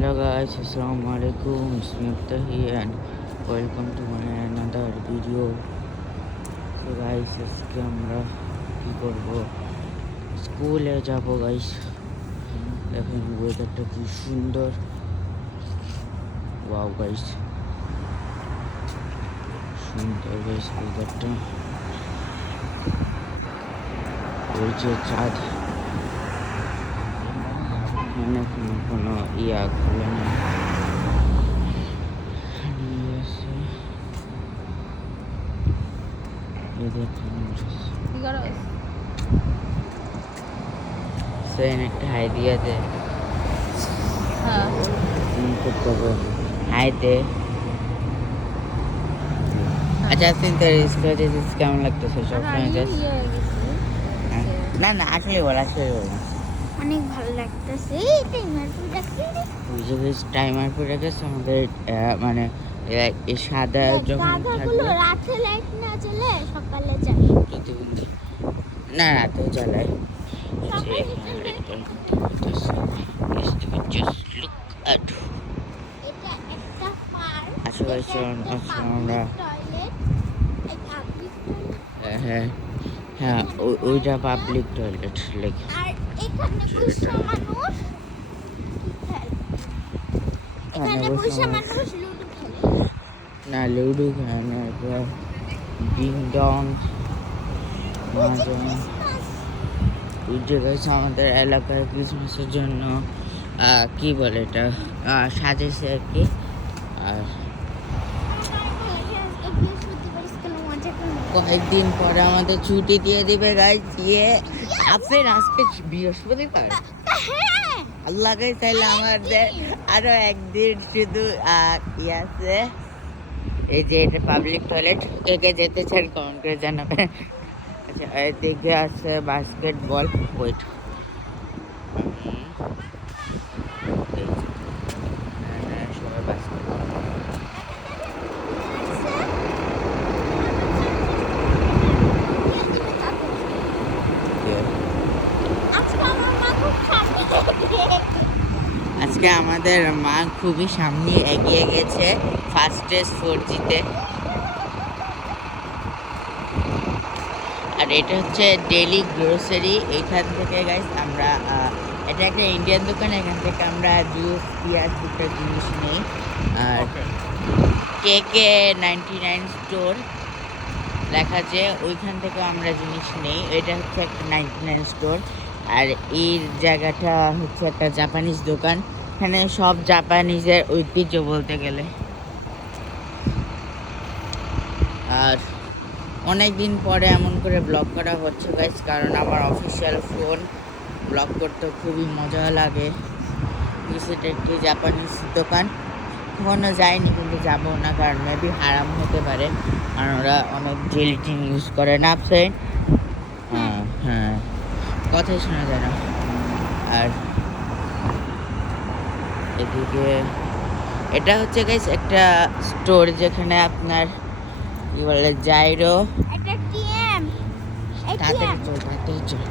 Hello guys, Assalamualaikum. It's me Abtahi and welcome to my another video. So guys, আজকে আমরা কি করব, স্কুলে যাব গাইস। দেখুন ওয়েদারটা কি সুন্দর, ওয়াও গাইস, সুন্দর গাইস ওয়েদারটা। ওই যে চাঁদ, মানে কোনো ইয়া খুলে না। একটা হাই দিয়ে দে, হাই দে। আচ্ছা কেমন লাগতেছে সবসময়? না না আসলে বল, আসলে বল। অনেক ভালো লাগতেছে। টাইমার পড়ে গেছে আমাদের, মানে এই সাদা যখন থাকবে রাতে লাইট না জ্বলে সকালে যায়, না রাতেও জ্বালায়। আমরা হ্যাঁ হ্যাঁ ওইটা পাবলিক টয়লেট লেগে। না লুডো খেলে না, ডিং ডং। আমাদের এলাকায় ক্রিসমাসের জন্য কি বলে এটা সাজেছে আর কি। আর কয়েকদিন পরে আমাদের ছুটি দিয়ে দিবে গাইস। আজকে বৃহস্পতিবার, আল্লাহ গাইস, তাইলে আমাদের আরো একদিন শুধু আছে। এই যে এটা পাবলিক টয়লেট, কে কে যেতে চান কমেন্ট করে জানাবেন। আচ্ছা এদিকে আছে বাস্কেটবল। ওয়েট, সবাই বাস্কেটবল। আজকে আমাদের মা খুবই সামনে এগিয়ে গেছে ফাস্টেস্ট 4G-তে। আর এটা হচ্ছে ডেলি গ্রোসারি। এইখান থেকে গাইস আমরা, এটা একটা ইন্ডিয়ান দোকান, এখান থেকে আমরা জুস পেঁয়াজ দুটো জিনিস নিই। আর KK 99 স্টোর লেখা আছে, ওইখান থেকে আমরা জিনিস নিই। এটা হচ্ছে একটা 99 স্টোর। আর এই জায়গাটা হচ্ছে একটা জাপানিজ দোকান, এখানে সব জাপানিজের ঐতিহ্য বলতে গেলে। আর অনেক দিন পরে এমন করে ব্লগ করা হচ্ছে গাইস, কারণ আমার অফিসিয়াল ফোন ব্লগ করতে খুবই মজা লাগে। সেটা একটি জাপানিজ দোকান, কখনো যায়নি কিন্তু যাবো না, কারণ মেবি হারাম হতে পারে, কারণ ওরা অনেক জেলিটিন ইউজ করে না ফ্রেন্ড। হ্যাঁ হ্যাঁ, কথাই শোনা যায় না। আর এদিকে এটা হচ্ছে গাইস একটা স্টোর, যেখানে আপনার কি বলে জাইরো। তাড়াতাড়ি চল, তাড়াতাড়ি চল।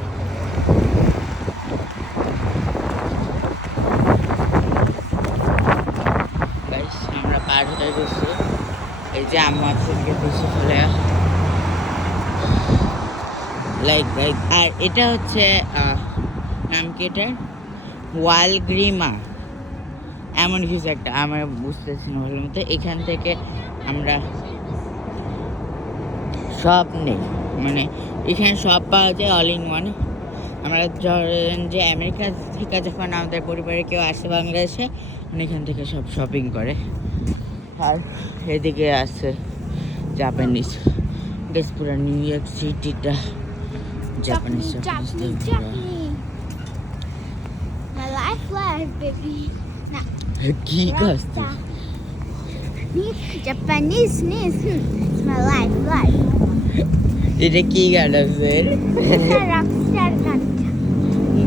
গাইস আমরা পার হয়ে গেছি, এই যে আমার সঙ্গে বেশি চলে লাইক। আর এটা হচ্ছে নাম কি এটার, ওয়ালগ্রিমা এমন কিছু একটা, আমার বুঝতেছি না ভালো মতো। এখান থেকে আমরা সব নেই, মানে এখানে সব পাওয়া যায়, অল ইন ওয়ান। আমরা ধরেন যে আমেরিকা থেকে যখন আমাদের পরিবারে কেউ আসে বাংলাদেশে, এখান থেকে সব শপিং করে। আর এদিকে আছে জাপানিজ, বেশ পুরো নিউ ইয়র্ক সিটিটা জাপানিজ। কি করছে জাপানিজ নিস, my life. এটা কি গান আছে? রকস্টার গান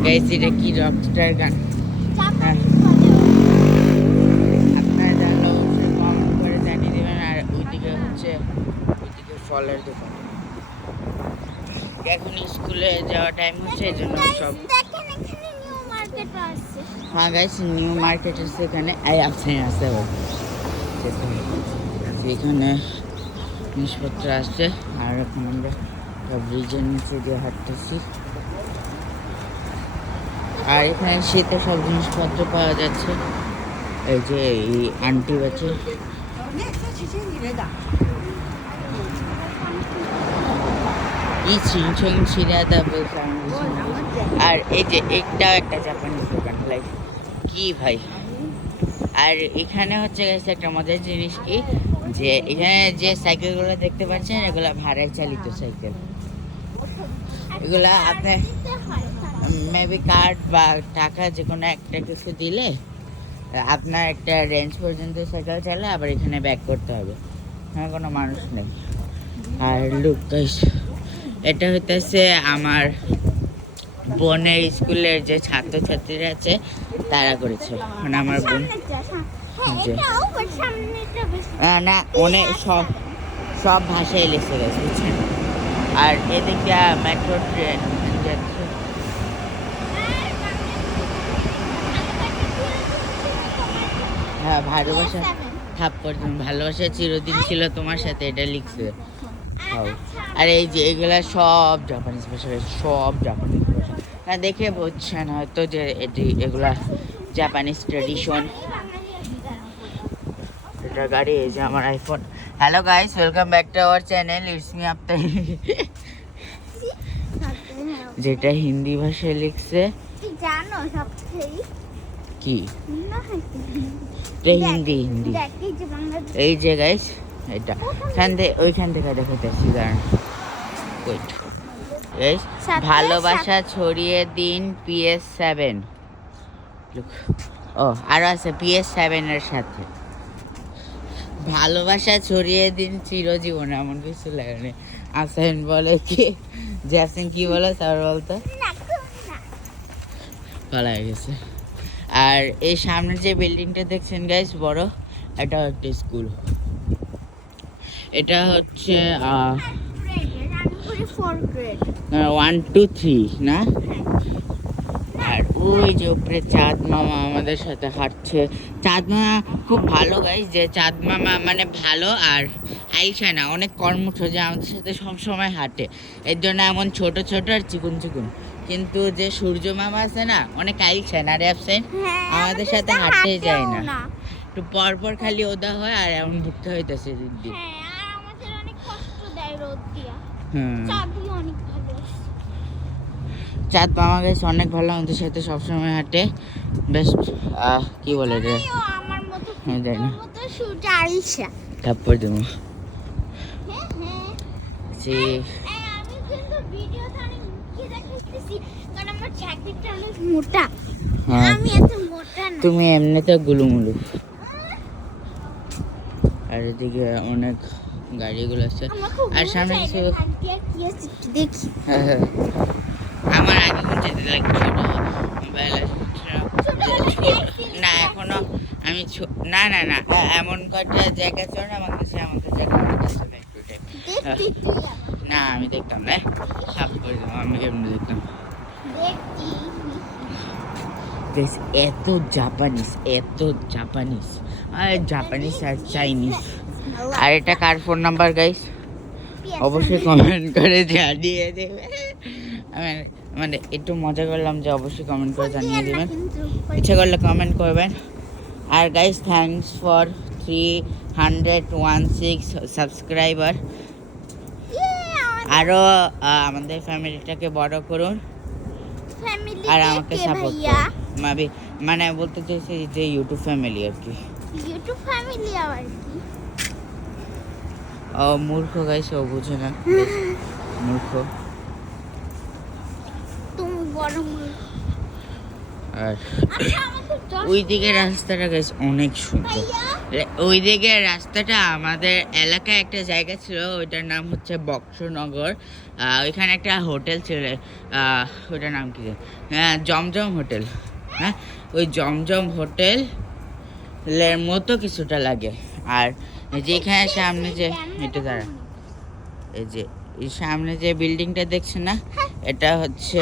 গাইস, এটা কি রকস্টার গান? আপনারা জানলে অবশ্যই কমেন্ট করে জানিয়ে দেবেন। আর ওইদিকে হচ্ছে ওইদিকে ফলের দোকান। এখন স্কুলে যাওয়ার টাইম হচ্ছে, এই জন্য সব দেখেন এখানে নিউ মার্কেট আছে। হ্যাঁ গাইস, নিউ মার্কেট আছে এখানে, এই আছে এখানে জিনিসপত্র আসছে। আর এখন আমরা ব্রিজের নিচে দিয়ে হাঁটতেছি। আর এখানে শীতের সব জিনিসপত্র পাওয়া যাচ্ছে। এই যে এই আন্টি আছে, ই ছিনছং ছিনাদা বলছে। আর এই যে এইটাও একটা জাপানিজ দোকান, লাইক কি ভাই। আর এখানে হচ্ছে গেছে একটা মজার জিনিস কি, যে এখানে যে সাইকেলগুলো দেখতে পাচ্ছেন এগুলা ভাড়ায় চালিত সাইকেল। এগুলা আপনার মেবি কার্ড বা টাকা যে কোনো একটা কিছু দিলে আপনার একটা রেঞ্জ পর্যন্ত সাইকেল চালে, আবার এখানে ব্যাক করতে হবে, এখানে কোনো মানুষ নেই। আর লুক গাইস, এটা হইতেছে আমার বোনের স্কুলের যে ছাত্রছাত্রীরা আছে তারা করেছে। মানে আমার বোন না অনেক সব ভাষায় লিখে গেছে, বুঝছেন। আর এদিকে মেট্রো ট্রেন যাচ্ছে। হ্যাঁ, ভালোবাসা ভালোবাসা চিরদিন ছিল তোমার সাথে, এটা লিখছে। আর এই যে এগুলা সব জাপানিজ ভাষা, সব জাপানিজ ভাষা। না দেখে বুঝছেন হয়তো যে এগুলা জাপানিজ ট্রেডিশন। এটা গাড়ি, এই যে আমার iPhone. Hello guys, welcome back to our channel, it's me Aftar. যেটা হিন্দি ভাষায় লিখছে জানো সব কি, হিন্দি। এই যে গাইস, এটা ওইখান থেকে দেখাতেছি, কারণ ভালোবাসা ছড়িয়ে দিন PS7। ও আরো আছে PS7 এর সাথে ভালোবাসা ছড়িয়ে দিন চিরজীবন, এমন কিছু লাগে। আসেন বলে কি, জ্যাসিন কি বলে স্যার বলতো, পালা গেছে। আর এই সামনে যে বিল্ডিংটা দেখছেন গাইস বড়, এটা হচ্ছে স্কুল। এটা হচ্ছে 1 2 3 না। আর ওই যে উপরে চাঁদ মামা আমাদের সাথে হাঁটছে। চাঁদ মামা খুব ভালো গাইস, যে চাঁদ মামা মানে ভালো। আর আইসা না অনেক কর্মঠ, যে আমাদের সাথে সবসময় হাঁটে, এর জন্য এমন ছোট ছোট আর চিকুন চিকুন। কিন্তু যে সূর্য মামা আছে না, অনেক আইসেন আর অ্যাবসেন্ট, আমাদের সাথে হাঁটতেই যায় না, একটু পরপর খালি ওদা হয়। আর এমন ভুট্টা হইতেছে দিন দিন। চাঁদ মামা গেছে অনেক ভালো, আমাদের সাথে সবসময় হাঁটে। বেশ কি বলে রে, হ্যাঁ যাই না, তারপর দেবো তুমি এমনিতে গুলুমুলু। আর এদিকে অনেক গাড়িগুলো আছে। আর সামনে কিছু দেখি, আমার আগে কোন যেতে লাগে ছোট মোবাইল না, এখনো আমি না না না এমন কয়টা জায়গা ছিল না আমার কাছে, আমাদের জায়গা না আমি দেখতাম না, সাপ করে দিলাম, আমি কেমন দেখতাম। এত জাপানিজ আর জাপানিজ আর চাইনিজ। আর এটা কার ফোন নাম্বার গাইস, অবশ্যই কমেন্ট করে জানিয়ে দেবে। মানে একটু মজা করলাম, যে অবশ্যই কমেন্ট করে জানিয়ে দেবেন, ইচ্ছা করলে কমেন্ট করবেন। আর গাইস, থ্যাঙ্কস ফর 316 সাবস্ক্রাইবার। আরও আমাদের ফ্যামিলিটাকে বড় করুন আর আমাকে সাপোর্ট করুন। মানে বলতে চাইছি যে ইউটিউব ফ্যামিলি আর কি। ইউটিউব ফ্যামিলি আবার কি? ও মূর্খ গাইস, ও বুঝে না, মূর্খ। তুমি বড় মূর্খ। আর ওই দিকের রাস্তাটা গাইস অনেক সুন্দর। ওই দিকের রাস্তাটা আমাদের এলাকায় একটা জায়গা ছিল, ওইটার নাম হচ্ছে বক্সনগর। ওইখানে একটা হোটেল ছিল, ওইটার নাম কি, হ্যাঁ জমজম হোটেল। হ্যাঁ, ওই জমজম হোটেলের মতো কিছুটা লাগে। আর যেখানে সামনে যে এটা দাঁড়া, এই যে সামনে যে বিল্ডিংটা দেখছেন না, এটা হচ্ছে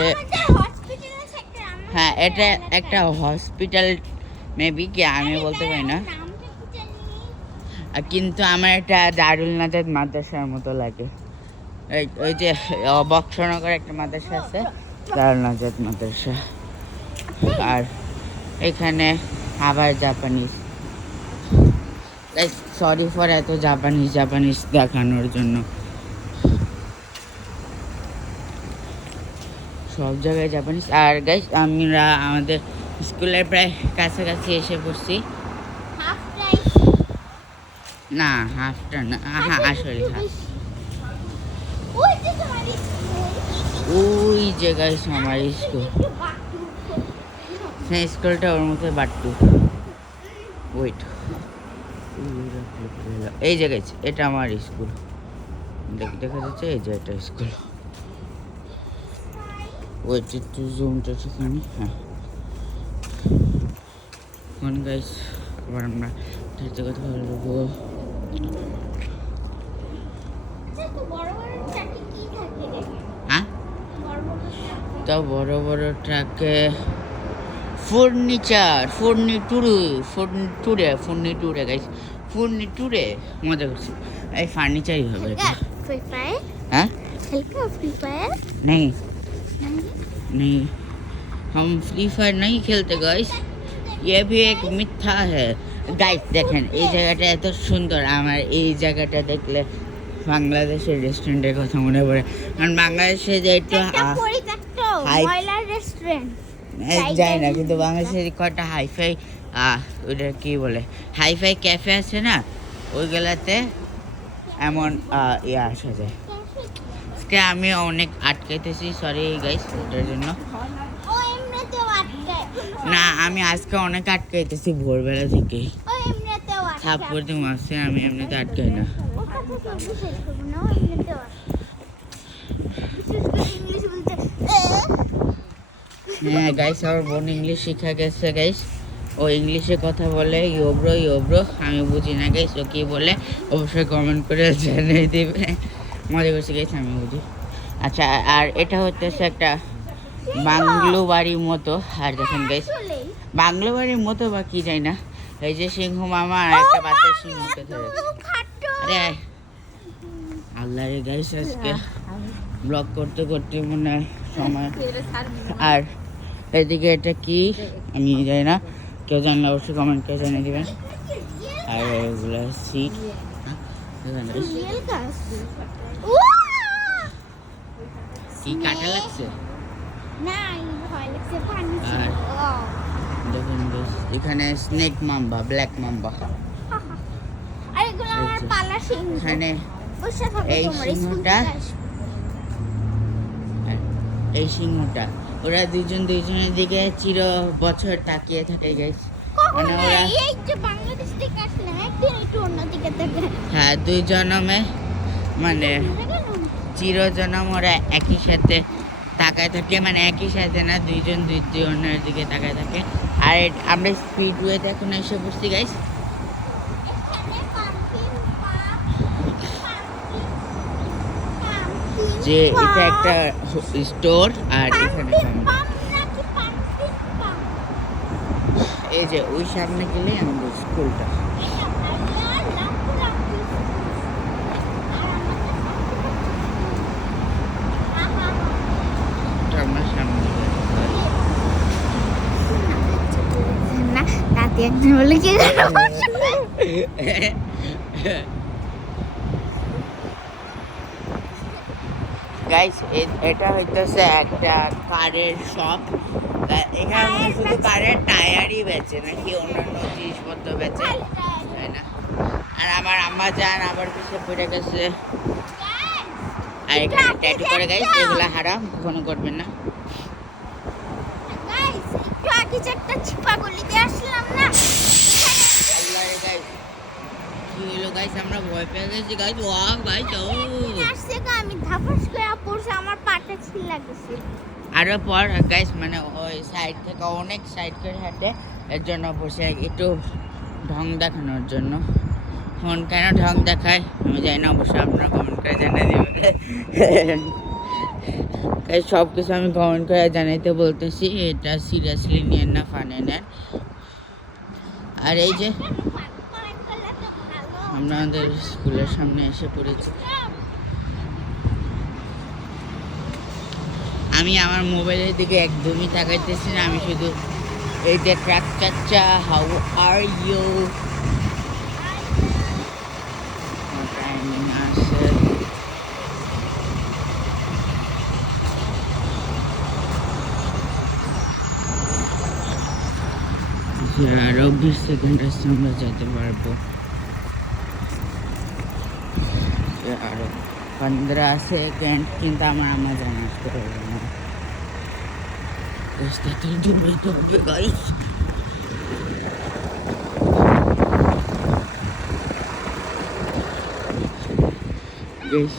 হ্যাঁ, এটা একটা হসপিটাল মেবি, কি আমি বলতে পারি না। নামটা কি জানি? কিন্তু আমার এটা দারুল নাজাত মাদ্রাসার মতো লাগে। ওই যে বক্সনগর একটা মাদ্রাসা আছে, দারুল নাজাত মাদ্রাসা। আর এখানে আবার জাপানিজ। সরি ফর এত জাপানিজ দেখানোর জন্য। সব জায়গায় জাপানিজ। আর গাইস আমরা আমাদের স্কুলের প্রায় কাছাকাছি এসে পড়ছি। Half price. না, হাফটা না, আসলে হাফ। ওই যে তোমার স্কুল। ওই যে গাইস আমার স্কুল। সেই স্কুলটা ওর মধ্যে বাট্টু। ওয়েট, এই যে গাইস এটা আমার স্কুল। দেখা যাচ্ছে এই যে এটা স্কুল। ওয়েট একটু জুমটা সেখানে। হ্যাঁ, এখন গাইস আবার আমরা ঠাইতে কথা বলবো। আচ্ছা, তো বড় বড় ট্রাকে কি থাকে রে? হ্যাঁ, বড় বড় ট্রাকে? তো বড় বড় ট্রাকে ফার্নিচারে গাইস, ফার্নিচারে মজা করছি। এই ফার্নিচারই হবে এটা। Free fire? हाँ हल्का फ्री फायर? नहीं नहीं, हम फ्री फायर नहीं खेलते गाइस, ये भी एक मिथ्या है গাইস। দেখেন এই জায়গাটা এত সুন্দর, আমার এই জায়গাটা দেখলে বাংলাদেশের রেস্টুরেন্টের কথা মনে পড়ে। কারণ বাংলাদেশে যে একটু একটা পরিত্যক্ত হাই- ময়লার রেস্টুরেন্ট। যাই না, কিন্তু বাংলাদেশের কয়টা হাইফাই ওইটা কি বলে হাইফাই ক্যাফে আছে না, ওইগুলাতে এমন ইয়ে আসা যায়। আজকে আমি অনেক আটকাইতেছি, সরি গাইস ওটার জন্য। ও এমনিতেও আটকায়। না, আমি আজকে অনেক আটকাইতেছি ভোরবেলা থেকেই। ও এমনিতেও আটকায়। থাপ্পড় দিয়ে মারছে, আমি এমনিতে আটকাই না। ওটা তো সবই শেষ করবো না, ও এমনিতেও আটকায়। বিশেষ করে ইংলিশ বলতে হ্যাঁ গাইস, আমার বোন ইংলিশ শিখা গেছে গাইস। ও ইংলিশে কথা বলে ইয়োব্রো, আমি বুঝি না গাইস ও কি বলে, অবশ্যই কমেন্ট করে জানিয়ে দিবে। মজা করছি গাইস, আমি বুঝি। আচ্ছা, আর এটা হচ্ছে একটা বাংলো বাড়ির মতো। আর দেখেন গাইস, আসলেই। বাংলো বাড়ির মতো বা কি যাই না, এই যে সিংহ মামা আর একটা বাচ্চা সিংহকে ধরেছে। খাটো। আরে আল্লাহ রে গাইস, আজকে ব্লগ করতে করতে মনে হয় সময়। আর এদিকে এটা কি আমি জানি না, কেউ জানলে অবশ্যই কমেন্ট করে জানিয়ে দেবেন। আর এগুলো সিট। রিয়েল গাছ। উয়া! কি কাটা লাগছে? না, এই ভয় লাগছে, পানি ছিল। আর- ও। দেখুন guys, এখানে স্নেক মাম্বা, ব্ল্যাক মাম্বা। আর এগুলো আমার এই যে। পালা সিংহ। এখানে বসে থাকো এই তোমার স্কুল সিংহটা। থেকে আসবে। আর এই সিংহটা, ওরা দুজনের দিকে চির বছর তাকিয়ে থাকে গাইস। কখন মানে ওরা এই যে বাংলাদেশ থেকে আসলাম, একদিন একটু অন্যদিকে দেখে। হ্যাঁ, দুই জনমে মানে চিরজনম ওরা একই সাথে তাকায় থাকে, মানে একই সাথে না, দুইজন দুজনের দিকে তাকায় থাকে। আর আমরা স্পিড ওয়েতে এখন এসে পড়ছি গাইস। যে এটা একটা স্টোর, আর এখানে এই যে ওই সামনে গেলে আমাদের স্কুলটা। আমরা সামনে না তাতে একজন বলে কি গাইস, এটা হইতেছে একটা কারের শপ। এখানে মনে হয় শুধু কারের টায়ারই বেচে, নাকি অন্যান্য জিনিসপত্র বেচে, তাই না? আর আমার আম্মা যান আবার কিছু পড়ে গেছে। আর এখানে ট্যাটু করে গাইস, এগুলো হারাম, কখনো করবেন না। গাইস একটু আগে যে একটা ছিপা গলিতে আসলাম না, আল্লাহ রে গাইস, কি হলো গাইস, আমরা ভয় পেয়ে গেছি গাইস। ওয়াও গাইস, ও আসছে গো, আমি ধাপাস করে পড়ছে, আমার পাটা ছিলা গেছে। আরো পর গাইস, মানে ওই সাইড থেকে অনেক সাইড করে হাঁটে, এর জন্য বসে একটু ঢং দেখানোর জন্য। ফোন কেন ঢং দেখায় আমি জানি না, অবশ্যই আপনারা কমেন্ট করে জানিয়ে দেবেন। এই সব কিছু আমি কমেন্ট করে জানাইতে বলতেছি, এটা সিরিয়াসলি নিয়েন না, ফানে নেন। আর এই যে আমরা আমাদের স্কুলের সামনে এসে পড়েছি। আমি আমার মোবাইলের দিকে একদমই তাকাইতেছি না, আমি শুধু এই যে ট্রাক চাচা, হাউ আর ইউ টাইমিং আসে। আরো 20 সেকেন্ড আছে, আমরা যেতে পারবো। আরো 15 সেকেন্ড, কিন্তু আমার আম্মা জানা আসতে পারবো না। রাস্তাতে জমে তো হবে গাইস। গাইস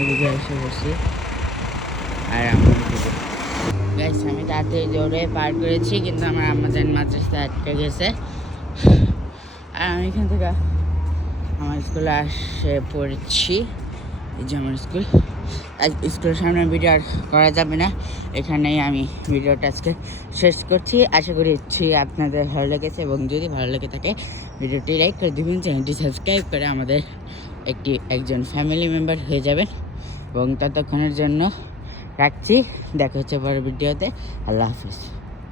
এদিকে এসে বসি, আর আমার গাইস আমি তাড়াতাড়ি দৌড়ে পার করেছি, কিন্তু আমার আম্মা জান মাদ্রাসা আটকে গেছে। আর আমি এখান থেকে আমার স্কুলে আসে পড়েছি। এই যে আমার স্কুল। আজ স্কুলের সামনে ভিডিও আর করা যাবে না, এখানেই আমি ভিডিওটা আজকে শেষ করছি। আশা করছি আপনাদের ভালো লেগেছে, এবং যদি ভালো লেগে থাকে ভিডিওটি লাইক করে দেবেন, চ্যানেলটি সাবস্ক্রাইব করে আমাদের একজন ফ্যামিলি মেম্বার হয়ে যাবেন। এবং ততক্ষণের জন্য রাখছি, দেখা হচ্ছে পরের ভিডিওতে। আল্লাহ হাফিজ।